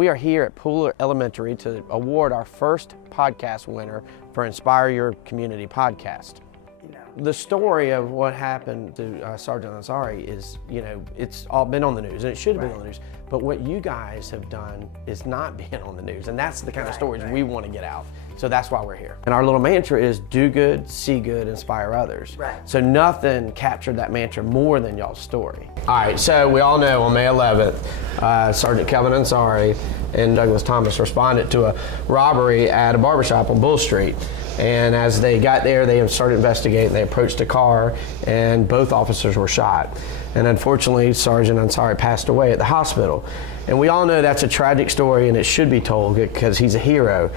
We are here at Pooler Elementary to award our first podcast winner for Inspire Your Community podcast. The story of what happened to Sgt Ansari is, it's all been on the news, and it should have been on the news. But what you guys have done is not been on the news, and that's the kind of stories we want to get out. So that's why we're here. And our little mantra is do good, see good, inspire others. So nothing captured that mantra more than y'all's story. All right, so we all know on May 11th, Sgt Kelvin Ansari and Douglas Thomas responded to a robbery at a barbershop on Bull Street. And as they got there, they started investigating. They approached a car, and both officers were shot. And unfortunately, Sgt Ansari passed away at the hospital. And we all know that's a tragic story, and it should be told because he's a hero.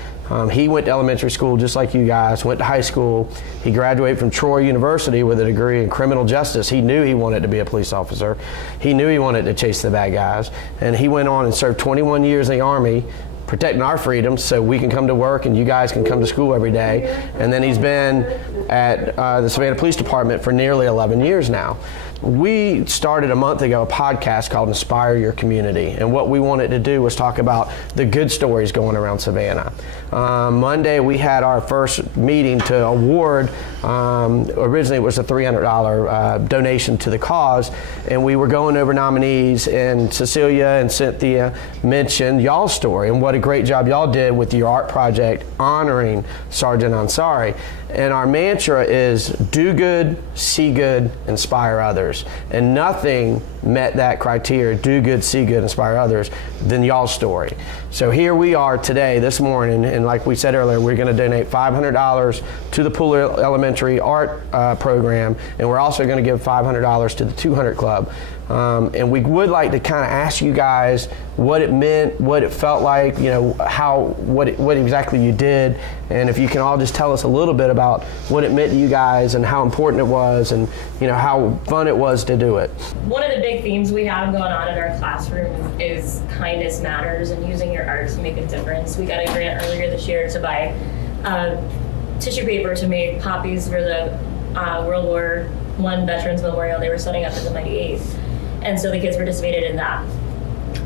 He went to elementary school just like you guys, went to high school. He graduated from Troy University with a degree in criminal justice. He knew he wanted to be a police officer. He knew he wanted to chase the bad guys. And he went on and served 21 years in the Army, protecting our freedoms so we can come to work and you guys can come to school every day. And then he's been at the Savannah Police Department for nearly 11 years now. We started a month ago a podcast called Inspire Your Community, and what we wanted to do was talk about the good stories going around Savannah. Monday we had our first meeting to award, originally it was a $300 donation to the cause, and we were going over nominees, and Cecilia and Cynthia mentioned y'all's story and what a great job y'all did with your art project honoring Sgt Ansari. And our mantra is do good, see good, inspire others. And nothing met that criteria, do good, see good, inspire others, than y'all's story. So here we are today, this morning, and like we said earlier, we're gonna donate $500 to the Pooler Elementary art program, and we're also gonna give $500 to the 200 Club. And we would like to kind of ask you guys what it meant, what it felt like, what exactly you did, and if you can all just tell us a little bit about what it meant to you guys and how important it was, and how fun it was to do it. One of the big themes we have going on in our classroom is kindness matters and using your art to make a difference. We got a grant earlier this year to buy tissue paper to make poppies for the World War I Veterans Memorial they were setting up in the 98. And so the kids participated in that.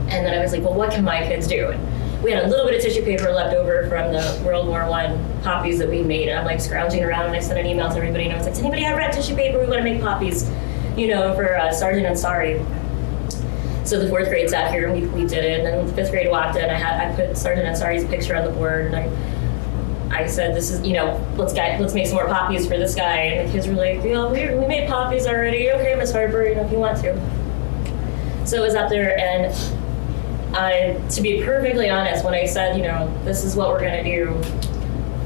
And then I was like, well, what can my kids do? And we had a little bit of tissue paper left over from the World War I poppies that we made. And I'm like scrounging around, and I sent an email to everybody, and I was like, does anybody have red tissue paper? We want to make poppies, for Sgt Ansari. So the 4th grade sat here, and we did it. And then the 5th grade walked in, I put Sgt Ansari's picture on the board, and I said, this is, let's make some more poppies for this guy. And the kids were like, we made poppies already. Okay, Miss Harper, if you want to. So it was up there, and to be perfectly honest, when I said, this is what we're gonna do,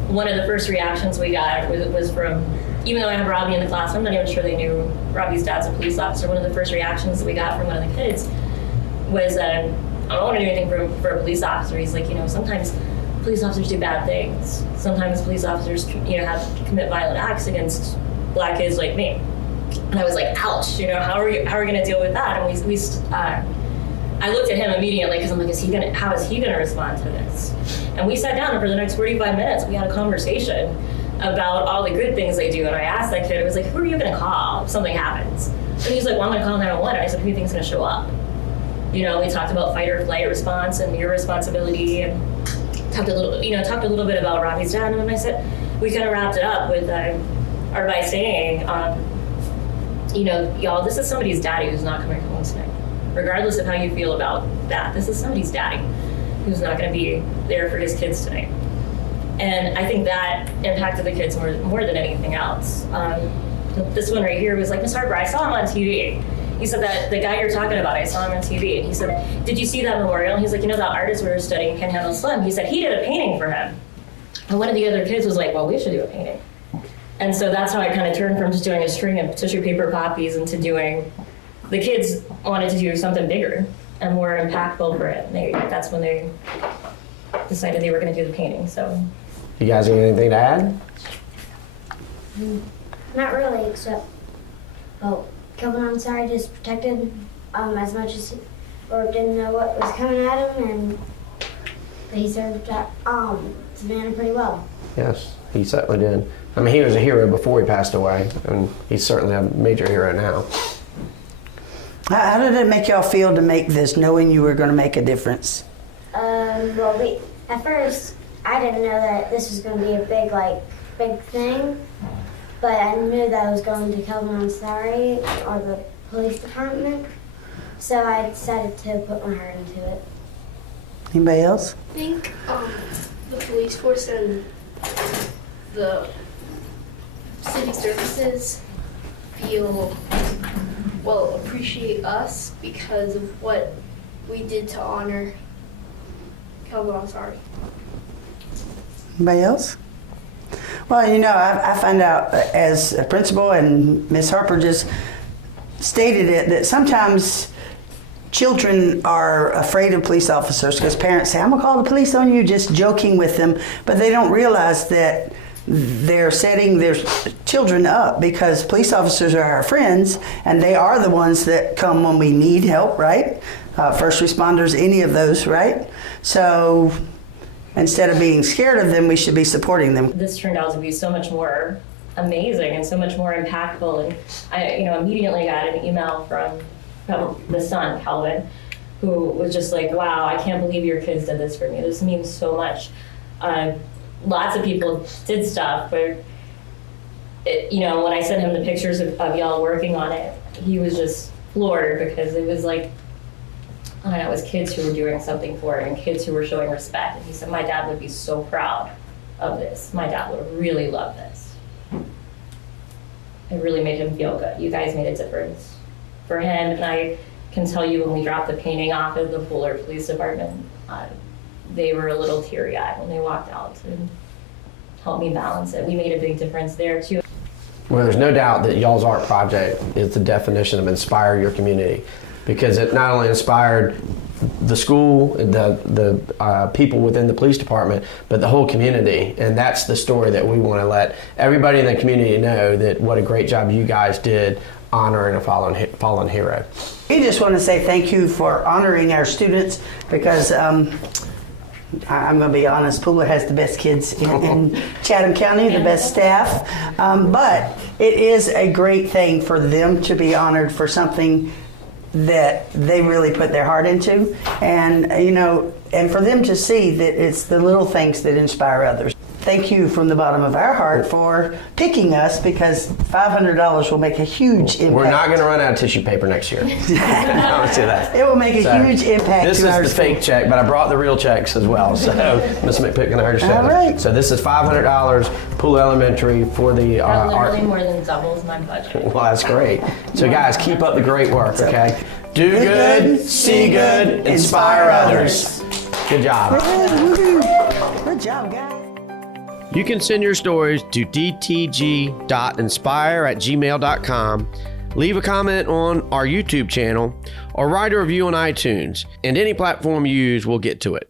one of the first reactions we got was from, even though I have Robbie in the class, I'm not even sure they knew Robbie's dad's a police officer. One of the first reactions that we got from one of the kids was, I don't want to do anything for a police officer. He's like, sometimes police officers do bad things. Sometimes police officers, commit violent acts against black kids like me. And I was like, ouch, how are we gonna deal with that? And I looked at him immediately because I'm like, how is he gonna respond to this? And we sat down, and for the next 45 minutes, we had a conversation about all the good things they do. And I asked that kid, I was like, who are you gonna call if something happens? And he's like, well, I'm gonna call 911. And I said, who do you think's gonna show up? We talked about fight or flight response and your responsibility, and talked a little bit about Robbie's dad. And then I said, we kind of wrapped it up with, or by saying, y'all, this is somebody's daddy who's not coming home tonight. Regardless of how you feel about that, this is somebody's daddy who's not going to be there for his kids tonight. And I think that impacted the kids more than anything else. This one right here was like, Miss Harper, I saw him on TV. He said that the guy you're talking about, I saw him on TV. And he said, did you see that memorial? And he's like, that artist we were studying, Ken Handel Slim, he said he did a painting for him. And one of the other kids was like, well, we should do a painting. And so that's how I kind of turned from just doing a string of tissue paper poppies into doing, the kids wanted to do something bigger and more impactful for it. That's when they decided they were going to do the painting. So, you guys have anything to add? Not really, except, Kelvin Ansari just protected as much as, or didn't know what was coming at him, and he served Savannah pretty well. Yes, he certainly did. He was a hero before he passed away, and he's certainly a major hero now. How did it make y'all feel to make this, knowing you were going to make a difference? Well, at first, I didn't know that this was going to be a big thing, but I knew that I was going to Kelvin Ansari or the police department, so I decided to put my heart into it. Anybody else? I think the police force and the city services appreciate us because of what we did to honor Kelvin Ansari. Anybody else? Well, you know, I found out as a principal, and Miss Harper just stated it, that sometimes children are afraid of police officers because parents say, I'm gonna call the police on you, just joking with them, but they don't realize that they're setting their children up, because police officers are our friends and they are the ones that come when we need help, right? First responders, any of those, right? So instead of being scared of them, we should be supporting them. This turned out to be so much more amazing and so much more impactful. And I, immediately got an email from the son, Kelvin, who was just like, wow, I can't believe your kids did this for me. This means so much. Lots of people did stuff, but when I sent him the pictures of y'all working on it, he was just floored, because it was like, I don't know, it was kids who were doing something for it and kids who were showing respect. And he said, my dad would be so proud of this. My dad would really love this. It really made him feel good. You guys made a difference for him. And I can tell you, when we dropped the painting off at the Fuller Police Department, they were a little teary-eyed when they walked out and helped me balance it. We made a big difference there too. Well, there's no doubt that y'all's art project is the definition of inspire your community, because it not only inspired the school, the people within the police department, but the whole community. And that's the story that we want to let everybody in the community know, that what a great job you guys did honoring a fallen hero. We just want to say thank you for honoring our students, because I'm going to be honest, Pooler has the best kids in Chatham County, the best staff, but it is a great thing for them to be honored for something that they really put their heart into, and and for them to see that it's the little things that inspire others. Thank you from the bottom of our heart for picking us, because $500 will make a huge impact. We're not going to run out of tissue paper next year. I say that. It will make a huge impact. This to our is the school. fake check, but I brought the real checks as well. So Ms. McPick and I understand. All right. So this is $500, Poole Elementary, for the That art. literally more than doubles my budget. Well, that's great. So guys, keep up the great work, okay? Do good, see good, inspire others. Good job. Good job, guys. You can send your stories to dtg.inspire@gmail.com, leave a comment on our YouTube channel, or write a review on iTunes, and any platform you use will get to it.